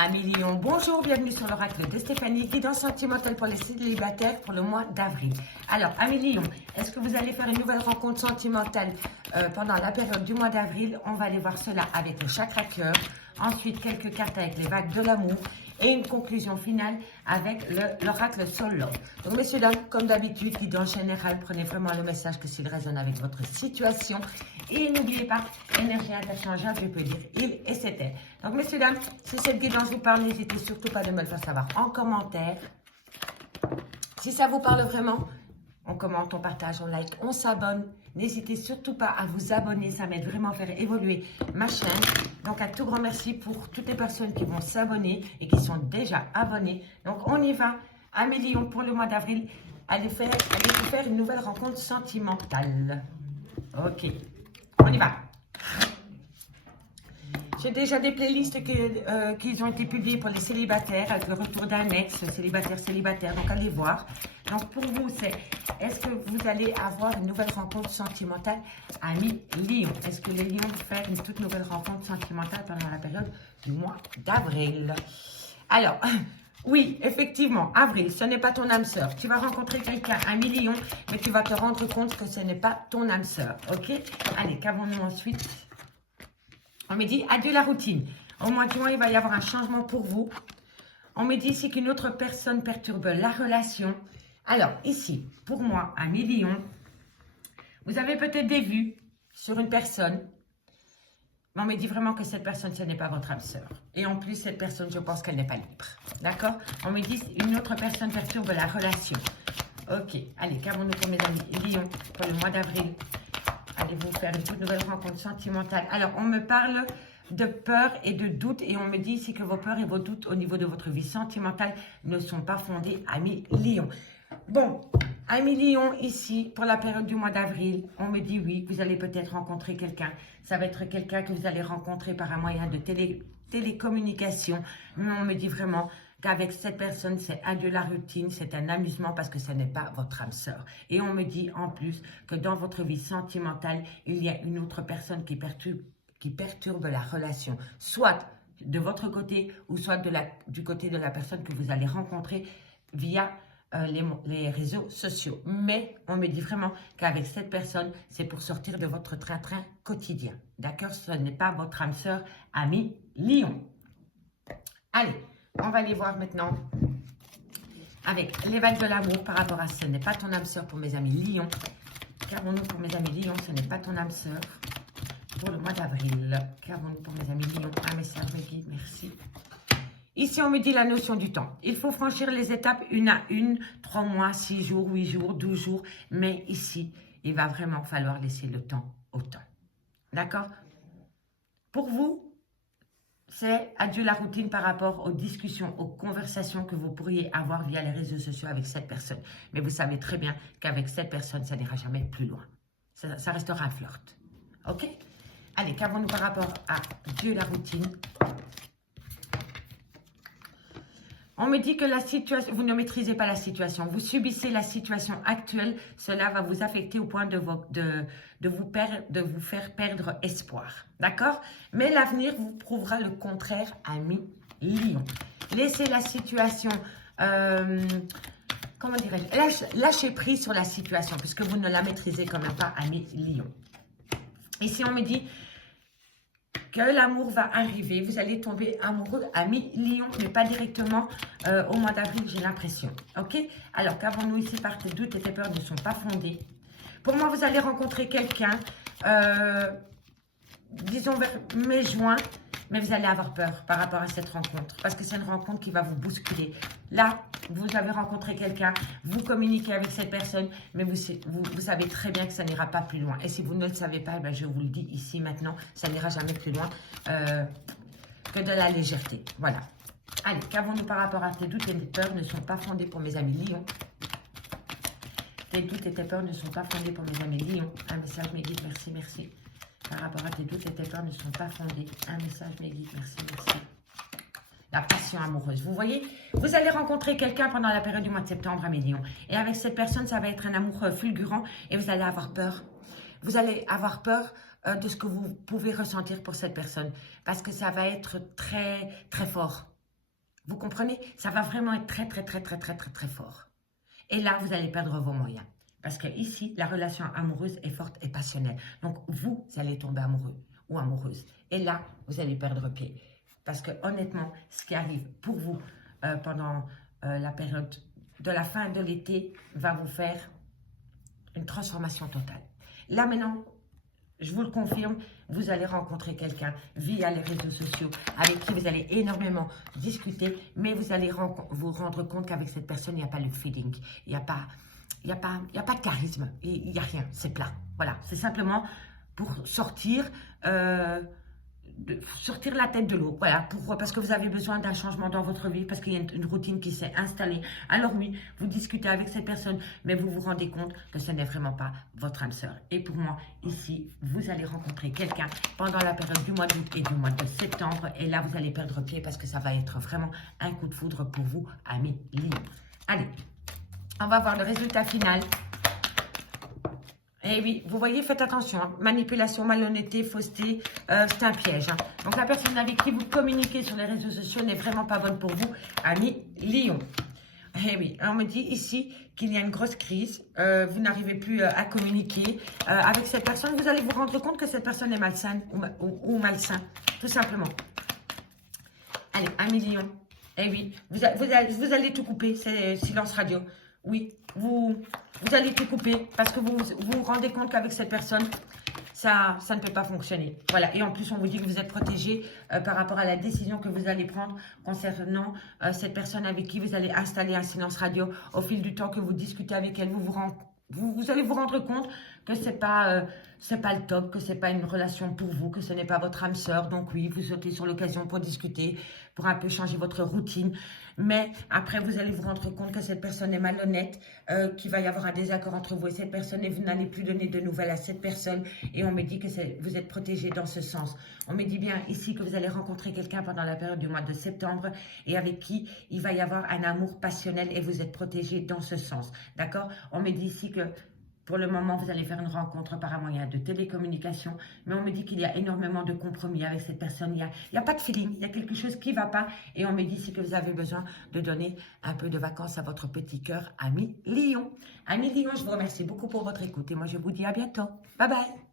Amis Lion, bonjour, bienvenue sur l'oracle de Stéphanie, guidance sentimentale pour les célibataires pour le mois d'avril. Alors, Amis Lion, est-ce que vous allez faire une nouvelle rencontre sentimentale pendant la période du mois d'avril? On va aller voir cela avec le chakra cœur, ensuite quelques cartes avec les vagues de l'amour et une conclusion finale avec l'oracle Soul Love. Donc, messieurs, dames, comme d'habitude, guidance générale, prenez vraiment le message que s'il résonne avec votre situation. Et n'oubliez pas, énergie interchangeable, je peux dire il et c'était. Donc, messieurs, dames, si cette guidance vous parle, n'hésitez surtout pas de me le faire savoir en commentaire. Si ça vous parle vraiment, on commente, on partage, on like, on s'abonne. N'hésitez surtout pas à vous abonner, ça m'aide vraiment à faire évoluer ma chaîne. Donc, un tout grand merci pour toutes les personnes qui vont s'abonner et qui sont déjà abonnées. Donc, on y va. Amis Lion, pour le mois d'avril, allez vous faire une nouvelle rencontre sentimentale. Ok, on y va. J'ai déjà des playlists qui ont été publiées pour les célibataires avec le retour d'un ex, célibataire, donc allez voir. Donc pour vous, c'est est-ce que vous allez avoir une nouvelle rencontre sentimentale, amis Lion? Est-ce que les Lions vont faire une toute nouvelle rencontre sentimentale pendant la période du mois d'avril? Alors, oui, effectivement, avril, ce n'est pas ton âme sœur. Tu vas rencontrer quelqu'un, ami Lion, mais tu vas te rendre compte que ce n'est pas ton âme sœur, ok? Allez, qu'avons-nous ensuite? On me dit, adieu la routine. Au mois de juin, il va y avoir un changement pour vous. On me dit ici qu'une autre personne perturbe la relation. Alors, ici, pour moi, amis Lion, vous avez peut-être des vues sur une personne. Mais on me dit vraiment que cette personne, ce n'est pas votre âme sœur. Et en plus, cette personne, je pense qu'elle n'est pas libre. D'accord? On me dit, une autre personne perturbe la relation. Ok, allez, qu'avons-nous pour mes amis Lion pour le mois d'avril? Allez-vous faire une toute nouvelle rencontre sentimentale? Alors, on me parle de peur et de doute et on me dit ici que vos peurs et vos doutes au niveau de votre vie sentimentale ne sont pas fondés, amis Lion. Bon, amis Lion, ici, pour la période du mois d'avril, on me dit oui, vous allez peut-être rencontrer quelqu'un. Ça va être quelqu'un que vous allez rencontrer par un moyen de télécommunication. Mais on me dit vraiment qu'avec cette personne, c'est adieu la routine, c'est un amusement parce que ce n'est pas votre âme sœur. Et on me dit en plus que dans votre vie sentimentale, il y a une autre personne qui perturbe la relation, soit de votre côté ou soit du côté de la personne que vous allez rencontrer via les réseaux sociaux. Mais on me dit vraiment qu'avec cette personne, c'est pour sortir de votre train-train quotidien. D'accord? Ce n'est pas votre âme sœur, ami Lion. Allez, on va aller voir maintenant avec les vagues de l'amour par rapport à ce n'est pas ton âme sœur pour mes amis Lion. Qu'avons-nous pour mes amis Lion? Ce n'est pas ton âme sœur pour le mois d'avril. Qu'avons-nous pour mes amis Lion? Un message, mes guides, merci. Ici, on me dit la notion du temps. Il faut franchir les étapes une à une, 3 mois, 6 jours, 8 jours, 12 jours. Mais ici, il va vraiment falloir laisser le temps au temps. D'accord? Pour vous, c'est adieu la routine par rapport aux discussions, aux conversations que vous pourriez avoir via les réseaux sociaux avec cette personne. Mais vous savez très bien qu'avec cette personne, ça n'ira jamais plus loin. Ça restera un flirt. Ok? Allez, qu'avons-nous par rapport à adieu la routine? On me dit que la situation, vous ne maîtrisez pas la situation, vous subissez la situation actuelle, cela va vous affecter au point de vous faire perdre espoir. D'accord? Mais l'avenir vous prouvera le contraire, amis Lion. Laissez la situation, comment dirais-je, lâchez prise sur la situation, puisque vous ne la maîtrisez quand même pas, amis Lion. Ici, on me dit que l'amour va arriver, vous allez tomber amoureux, amis Lion, mais pas directement au mois d'avril, j'ai l'impression. Ok? Alors, qu'avons-nous ici par tes doutes et tes peurs ne sont pas fondés. Pour moi, vous allez rencontrer quelqu'un, disons vers mai-juin, mais vous allez avoir peur par rapport à cette rencontre, parce que c'est une rencontre qui va vous bousculer. Là, vous avez rencontré quelqu'un, vous communiquez avec cette personne, mais vous savez très bien que ça n'ira pas plus loin. Et si vous ne le savez pas, ben je vous le dis ici maintenant, ça n'ira jamais plus loin que de la légèreté. Voilà. Allez, qu'avons-nous par rapport à tes doutes et tes peurs ne sont pas fondés pour mes amis Lion. Tes doutes et tes peurs ne sont pas fondés pour mes amis Lion. Un message, mes guides, merci, merci. Par rapport à tes doutes et tes peurs ne sont pas fondés. Un message, mes guides, merci, merci. La passion amoureuse. Vous voyez, vous allez rencontrer quelqu'un pendant la période du mois de septembre, amis Lion. Et avec cette personne, ça va être un amour fulgurant et vous allez avoir peur. Vous allez avoir peur de ce que vous pouvez ressentir pour cette personne. Parce que ça va être très, très fort. Vous comprenez? Ça va vraiment être très, très, très, très, très, très, très fort. Et là, vous allez perdre vos moyens. Parce que ici, la relation amoureuse est forte et passionnelle. Donc, vous allez tomber amoureux ou amoureuse. Et là, vous allez perdre pied. Parce que honnêtement, ce qui arrive pour vous pendant la période de la fin de l'été va vous faire une transformation totale. Là maintenant, je vous le confirme, vous allez rencontrer quelqu'un via les réseaux sociaux avec qui vous allez énormément discuter, mais vous allez vous rendre compte qu'avec cette personne, il n'y a pas le feeling, il n'y a pas de charisme, il n'y a rien, c'est plat. Voilà, c'est simplement pour sortir la tête de l'eau, voilà, parce que vous avez besoin d'un changement dans votre vie, parce qu'il y a une routine qui s'est installée. Alors oui, vous discutez avec cette personne, mais vous vous rendez compte que ce n'est vraiment pas votre âme sœur. Et pour moi, ici, vous allez rencontrer quelqu'un pendant la période du mois d'août et du mois de septembre, et là, vous allez perdre pied parce que ça va être vraiment un coup de foudre pour vous, amis Lion. Allez, on va voir le résultat final. Et oui, vous voyez, faites attention, hein. Manipulation, malhonnêteté, fausseté, c'est un piège. Hein. Donc la personne avec qui vous communiquez sur les réseaux sociaux n'est vraiment pas bonne pour vous, amis Lion. Et oui, on me dit ici qu'il y a une grosse crise, vous n'arrivez plus à communiquer avec cette personne. Vous allez vous rendre compte que cette personne est malsaine ou malsain, tout simplement. Allez, amis Lion. Et oui, vous allez tout couper, c'est silence radio. Oui, vous allez tout couper parce que vous vous rendez compte qu'avec cette personne, ça ne peut pas fonctionner. Voilà, et en plus, on vous dit que vous êtes protégé par rapport à la décision que vous allez prendre concernant cette personne avec qui vous allez installer un silence radio. Au fil du temps que vous discutez avec elle, vous allez vous rendre compte que c'est pas le top, que c'est pas une relation pour vous, que ce n'est pas votre âme sœur. Donc oui, vous sautez sur l'occasion pour discuter, pour un peu changer votre routine. Mais après, vous allez vous rendre compte que cette personne est malhonnête, qu'il va y avoir un désaccord entre vous et cette personne et vous n'allez plus donner de nouvelles à cette personne. Et on me dit que vous êtes protégé dans ce sens. On me dit bien ici que vous allez rencontrer quelqu'un pendant la période du mois de septembre et avec qui il va y avoir un amour passionnel et vous êtes protégé dans ce sens. D'accord? On me dit ici que pour le moment, vous allez faire une rencontre par un moyen de télécommunication, mais on me dit qu'il y a énormément de compromis avec cette personne. Il n'y a pas de feeling, il y a quelque chose qui ne va pas. Et on me dit ici que vous avez besoin de donner un peu de vacances à votre petit cœur, ami Lion. Ami Lion, je vous remercie beaucoup pour votre écoute et moi je vous dis à bientôt. Bye bye.